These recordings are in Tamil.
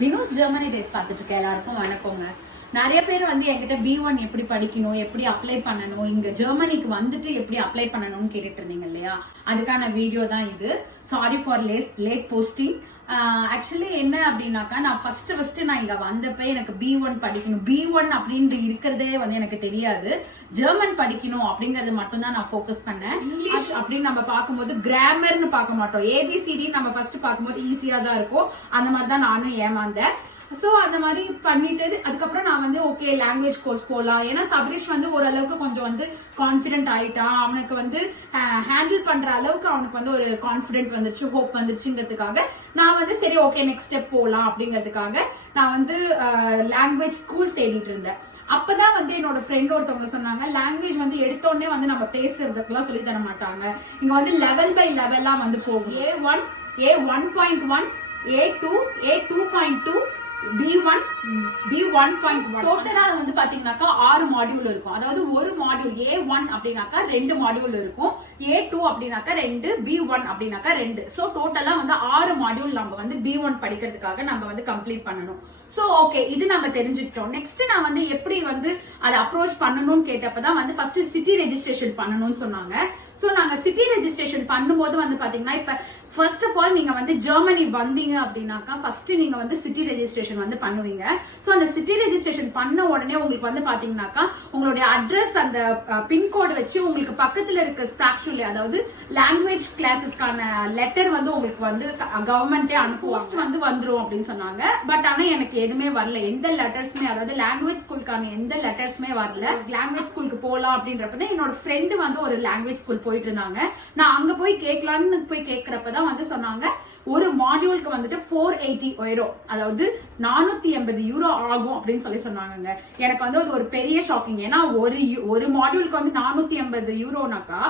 வினோஸ் ஜெர்மனி டேஸ் பார்த்துட்டு இருக்க எல்லாருக்கும் வணக்கங்க. நிறைய பேர் வந்து என்கிட்ட B1 எப்படி படிக்கணும், எப்படி அப்ளை பண்ணணும், இங்க ஜெர்மனிக்கு வந்துட்டு எப்படி அப்ளை பண்ணணும்னு கேட்டுட்டு இருந்தீங்க இல்லையா? அதுக்கான வீடியோ தான் இது. Sorry for late posting. Actually என்ன அப்படின்னாக்கா, நான் ஃபர்ஸ்ட் நான் இங்க வந்தப்ப எனக்கு B1 படிக்கணும், B1 அப்படின்னு இருக்கிறதே வந்து எனக்கு தெரியாது. ஜெர்மன் படிக்கணும் அப்படிங்கறது மட்டும் தான் நான் ஃபோக்கஸ் பண்ணேன். இங்கிலீஷ் அப்படின்னு நம்ம பார்க்கும்போது கிராமர்னு பார்க்க மாட்டோம், ABCD நம்ம ஃபர்ஸ்ட் பார்க்கும்போது ஈஸியா தான் இருக்கும். அந்த மாதிரி தான் நானும் ஏமாந்தேன். சோ அந்த மாதிரி பண்ணிட்டு அதுக்கப்புறம் நான் வந்து ஓகே லாங்குவேஜ் கோர்ஸ் போகலாம். ஏன்னா சபரீஷ் வந்து ஓரளவுக்கு கொஞ்சம் வந்து கான்பிடென்ட் ஆயிட்டான். அவனுக்கு வந்து ஹேண்டில் பண்ற அளவுக்கு அவனுக்கு வந்து ஒரு கான்பிடென்ட் வந்துருச்சு, ஹோப் வந்துருச்சுங்கிறதுக்காக நான் வந்து சரி ஓகே நெக்ஸ்ட் ஸ்டெப் போகலாம் அப்படிங்கிறதுக்காக நான் வந்து லாங்குவேஜ் ஸ்கூல் தேடிட்டு இருந்தேன். அப்பதான் வந்து என்னோட ஃப்ரெண்ட் ஒருத்தவங்க சொன்னாங்க, லாங்குவேஜ் வந்து எடுத்தோடனே வந்து நம்ம பேசுறதுக்கெல்லாம் சொல்லி தர மாட்டாங்க, இங்க வந்து லெவல் பை லெவலா வந்து போகும். A1, A1.1, A2, A2.2, B1, B1.1 டோட்டலா வந்து பாத்தீங்கன்னாக்கா 6 மாடியூல் இருக்கும். அதாவது ஒரு மாடியூல் A1 அப்படின்னாக்கா 2 மாடியூல் இருக்கும், A2 அப்படின்னாக்கா 2, B1 அப்படின்னாக்கா 2. சோ டோட்டலா வந்து 6 மாடியூல் நம்ம வந்து B1 படிக்கிறதுக்காக நம்ம வந்து கம்ப்ளீட் பண்ணணும். சோ ஓகே, இது நம்ம தெரிஞ்சுக்கிட்டோம். நெக்ஸ்ட் நான் வந்து எப்படி வந்து அதை அப்ரோச் பண்ணணும்னு கேட்டப்பதான் வந்து ஃபர்ஸ்ட் சிட்டி ரெஜிஸ்ட்ரேஷன் பண்ணணும்னு சொன்னாங்க. சோ நாங்க சிட்டி ரெஜிஸ்ட்ரேஷன் பண்ணும்போது வந்து பாத்தீங்கன்னா, இப்ப ஃபர்ஸ்ட் ஆஃப் ஆல் நீங்க வந்து ஜெர்மனி வந்தீங்க அப்படின்னாக்கா ஃபர்ஸ்ட் நீங்க வந்து சிட்டி ரெஜிஸ்ட்ரேஷன் வந்து பண்ணுவீங்க. சோ அந்த சிட்டி ரெஜிஸ்ட்ரேஷன் பண்ண உடனே உங்களுக்கு வந்து பாத்தீங்கன்னாக்கா உங்களுடைய அட்ரஸ் அந்த பின்கோடு வச்சு உங்களுக்கு பக்கத்துல இருக்க ஸ்பிராக்சுவலி, அதாவது லாங்குவேஜ் கிளாஸஸ்க்கான லெட்டர் வந்து உங்களுக்கு வந்து கவர்மெண்டே அனுப்புவாங்க, வந்து வந்துரும் அப்படின்னு சொன்னாங்க. பட் ஆனா எனக்கு எதுவுமே வரல, எந்த லெட்டர்ஸுமே, அதாவது லாங்குவேஜ் ஸ்கூலுக்கான எந்த லெட்டர்ஸுமே வரல. லாங்குவேஜ் ஸ்கூலுக்கு போகலாம் அப்படின்றப்பதான் என்னோட ஃப்ரெண்டு வந்து ஒரு லாங்குவேஜ் ஸ்கூல் போயிட்டு இருந்தாங்க. நான் அங்க போய் கேட்கலான்னு போய் கேட்கறப்பதான் வந்து சொன்னாங்க ஒரு மாடியூலுக்கு வந்துட்டு 480 €, அதாவது 480 € ஆகும் அப்படின்னு சொல்லி சொன்னாங்க. எனக்கு வந்து அது ஒரு பெரிய ஷாக்கிங். ஏன்னா ஒரு மாடியூலுக்கு வந்து 480 €னாக்கா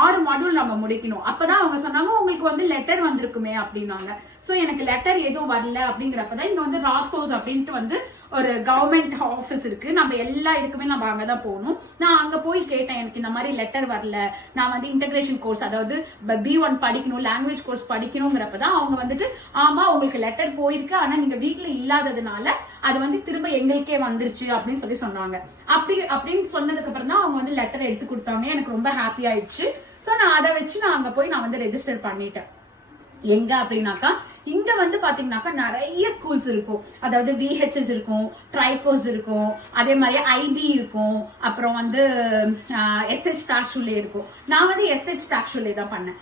6 மாடியூல் நம்ம முடிக்கணும். அப்பதான் அவங்க சொன்னாங்க உங்களுக்கு வந்து லெட்டர் வந்திருக்குமே அப்படின்னாங்க. சோ எனக்கு லெட்டர் எதுவும் வரல. அப்படிங்கிறப்பதான் இங்க வந்து ராத்தோஸ் அப்படின்ட்டு வந்து ஒரு கவர்மெண்ட் ஆபீஸ் இருக்கு. நம்ம எல்லா இதுக்குமே நம்ம அங்கதான் போகணும். நான் அங்க போய் கேட்டேன், எனக்கு இந்த மாதிரி லெட்டர் வரல, நான் வந்து இன்டகிரேஷன் கோர்ஸ், அதாவது B1 படிக்கணும், லாங்குவேஜ் கோர்ஸ் படிக்கணுங்கிறப்பதான் அவங்க வந்துட்டு ஆமா உங்களுக்கு லெட்டர் போயிருக்கு, ஆனா நீங்க வீட்டுல இல்லாததுனால அது வந்து திரும்ப எங்களுக்கே வந்துருச்சு அப்படின்னு சொல்லி சொன்னாங்க. அப்படின்னு சொன்னதுக்கு அப்புறம் தான் அவங்க வந்து லெட்டர் எடுத்து கொடுத்தாங்க. எனக்கு ரொம்ப ஹாப்பி ஆயிடுச்சு. சோ நான் அதை வச்சு நான் அங்க போய் நான் வந்து ரெஜிஸ்டர் பண்ணிட்டேன். எங்க அப்படின்னாக்கா இங்க வந்து பாத்தீங்கன்னாக்கா நிறைய ஸ்கூல்ஸ் இருக்கும். அதாவது VHS இருக்கும், ட்ரைகோஸ் இருக்கும், அதே மாதிரி IB இருக்கும், அப்புறம் வந்து SH ஸ்பிராக்சுவலே இருக்கும். நான் வந்து SH ஸ்பிராக்சுவலே தான் பண்ணேன்.